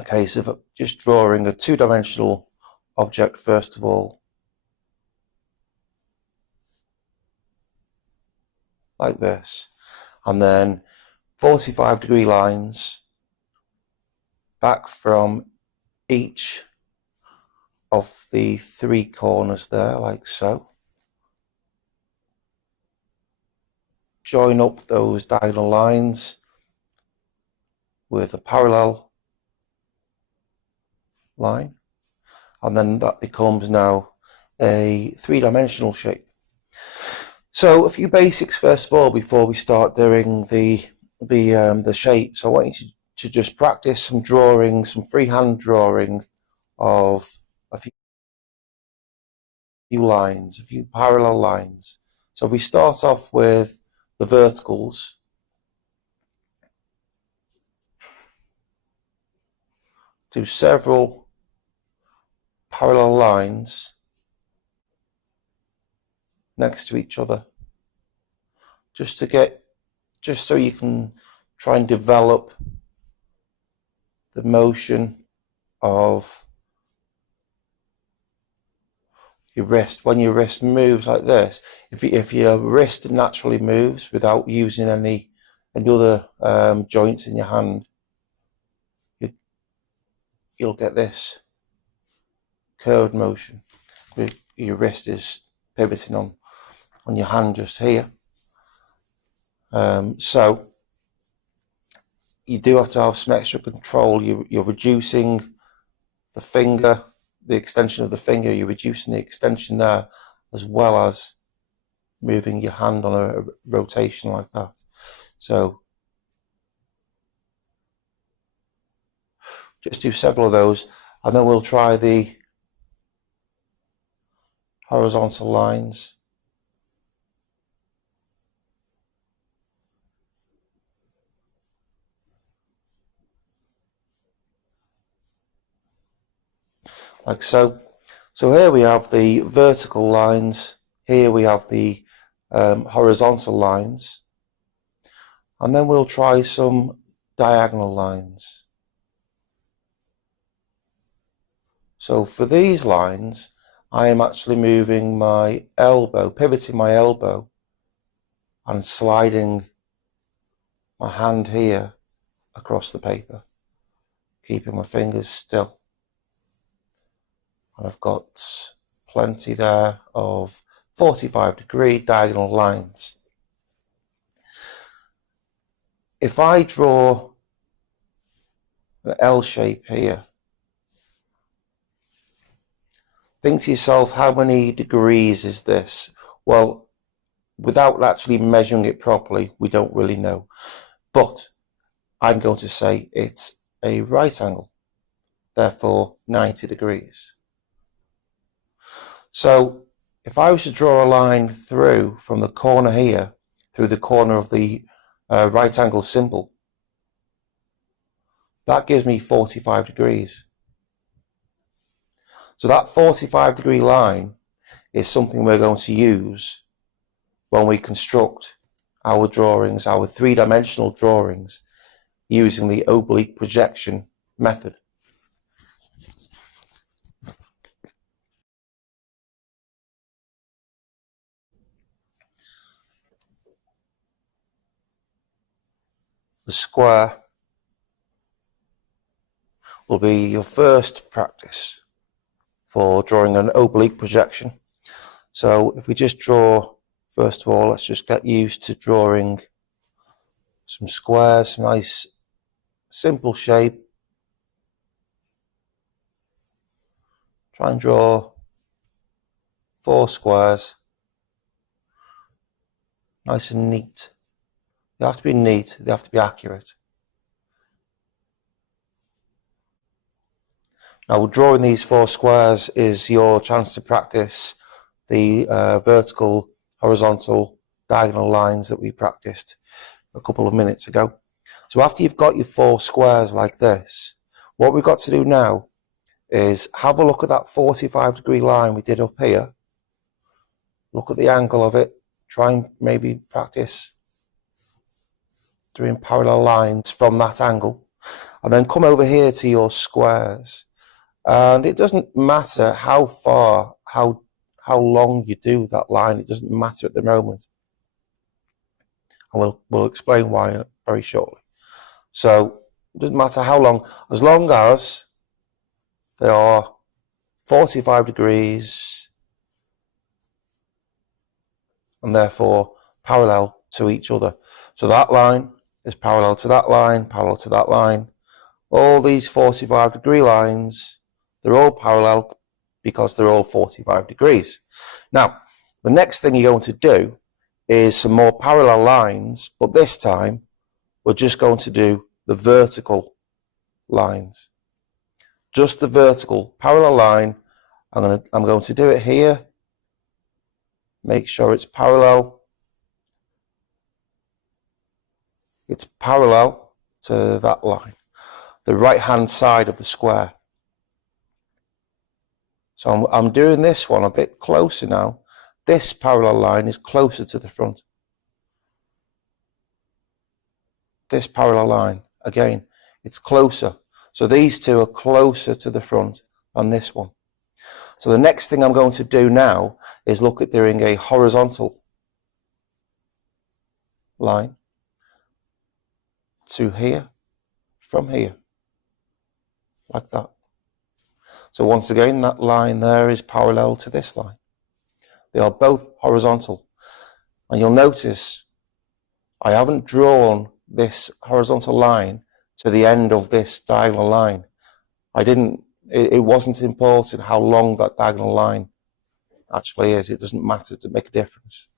a case of just drawing a two-dimensional object first of all, like this, and then 45-degree lines back from each of the three corners there, like so. Join up those diagonal lines with a parallel line, and then that becomes now a three-dimensional shape. So a few basics first of all before we start doing the shapes. I want you to just practice some drawing, some freehand drawing of a few lines, a few parallel lines. So we start off with the verticals. Do several parallel lines next to each other, just so you can try and develop the motion of your wrist. When your wrist moves like this, if your wrist naturally moves without using any other joints in your hand, you'll get this curved motion. Your wrist is pivoting on your hand just here. So you do have to have some extra control. You're reducing the finger, the extension of the finger, you're reducing the extension there, as well as moving your hand on a rotation like that. So just do several of those, and then we'll try the horizontal lines. Like so. So here we have the vertical lines, here we have the horizontal lines, and then we'll try some diagonal lines. So for these lines, I am actually moving my elbow, pivoting my elbow, and sliding my hand here across the paper, keeping my fingers still. And I've got plenty there of 45-degree diagonal lines. If I draw an L shape here, think to yourself, how many degrees is this? Well, without actually measuring it properly, we don't really know. But I'm going to say it's a right angle, therefore 90 degrees. So if I was to draw a line through from the corner here, through the corner of the right angle symbol, that gives me 45 degrees. So that 45-degree line is something we're going to use when we construct our drawings, our three-dimensional drawings, using the oblique projection method. The square will be your first practice for drawing an oblique projection. So if we just draw, first of all, let's just get used to drawing some squares, nice simple shape. Try and draw 4 squares, nice and neat. They have to be neat, they have to be accurate. Now, drawing these 4 squares is your chance to practice the vertical, horizontal, diagonal lines that we practiced a couple of minutes ago. So after you've got your 4 squares like this, what we've got to do now is have a look at that 45-degree line we did up here. Look at the angle of it. Try and maybe practice doing parallel lines from that angle. And then come over here to your squares. And it doesn't matter how far, how long you do that line. It doesn't matter at the moment. And we'll explain why very shortly. So it doesn't matter how long, as long as they are 45 degrees and therefore parallel to each other. So that line is parallel to that line, parallel to that line. All these 45-degree lines, they're all parallel because they're all 45 degrees. Now, the next thing you're going to do is some more parallel lines, but this time we're just going to do the vertical lines. Just the vertical parallel line. I'm going to do it here. Make sure it's parallel. It's parallel to that line, the right hand side of the square. So I'm doing this one a bit closer now. This parallel line is closer to the front. This parallel line, again, it's closer. So these two are closer to the front than this one. So the next thing I'm going to do now is look at doing a horizontal line to here, from here, like that. So once again, that line there is parallel to this line. They are both horizontal. And you'll notice I haven't drawn this horizontal line to the end of this diagonal line. It wasn't important how long that diagonal line actually is. It doesn't matter to make a difference.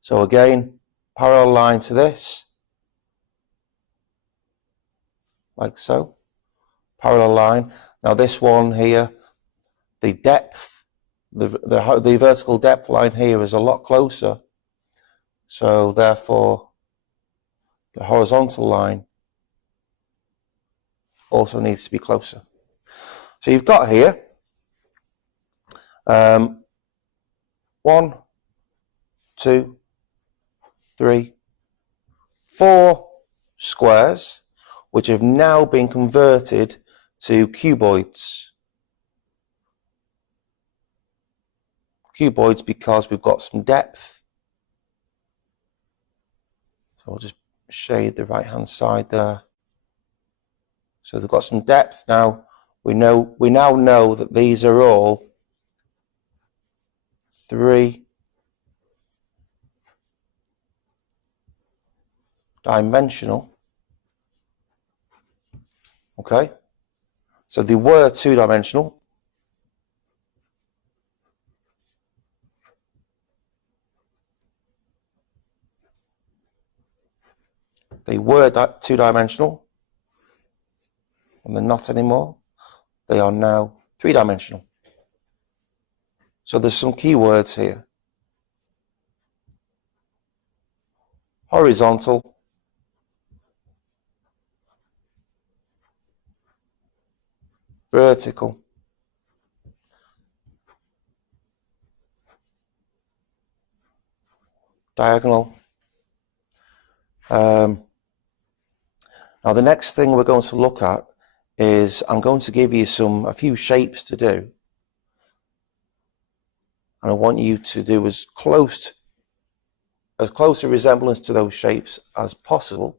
So again, parallel line to this, like so. Parallel line. Now this one here, the depth, the vertical depth line here is a lot closer. So therefore, the horizontal line also needs to be closer. So you've got here 1, 2, 3, 4 squares, which have now been converted to cuboids. Cuboids because we've got some depth. So I'll just shade the right hand side there. So they've got some depth now. We now know that these are all 3-dimensional. Okay, so they were 2-dimensional. They were 2-dimensional, and they're not anymore. They are now 3-dimensional. So there's some keywords here. Horizontal, vertical, diagonal. Now the next thing we're going to look at is I'm going to give you a few shapes to do. And I want you to do as close a resemblance to those shapes as possible.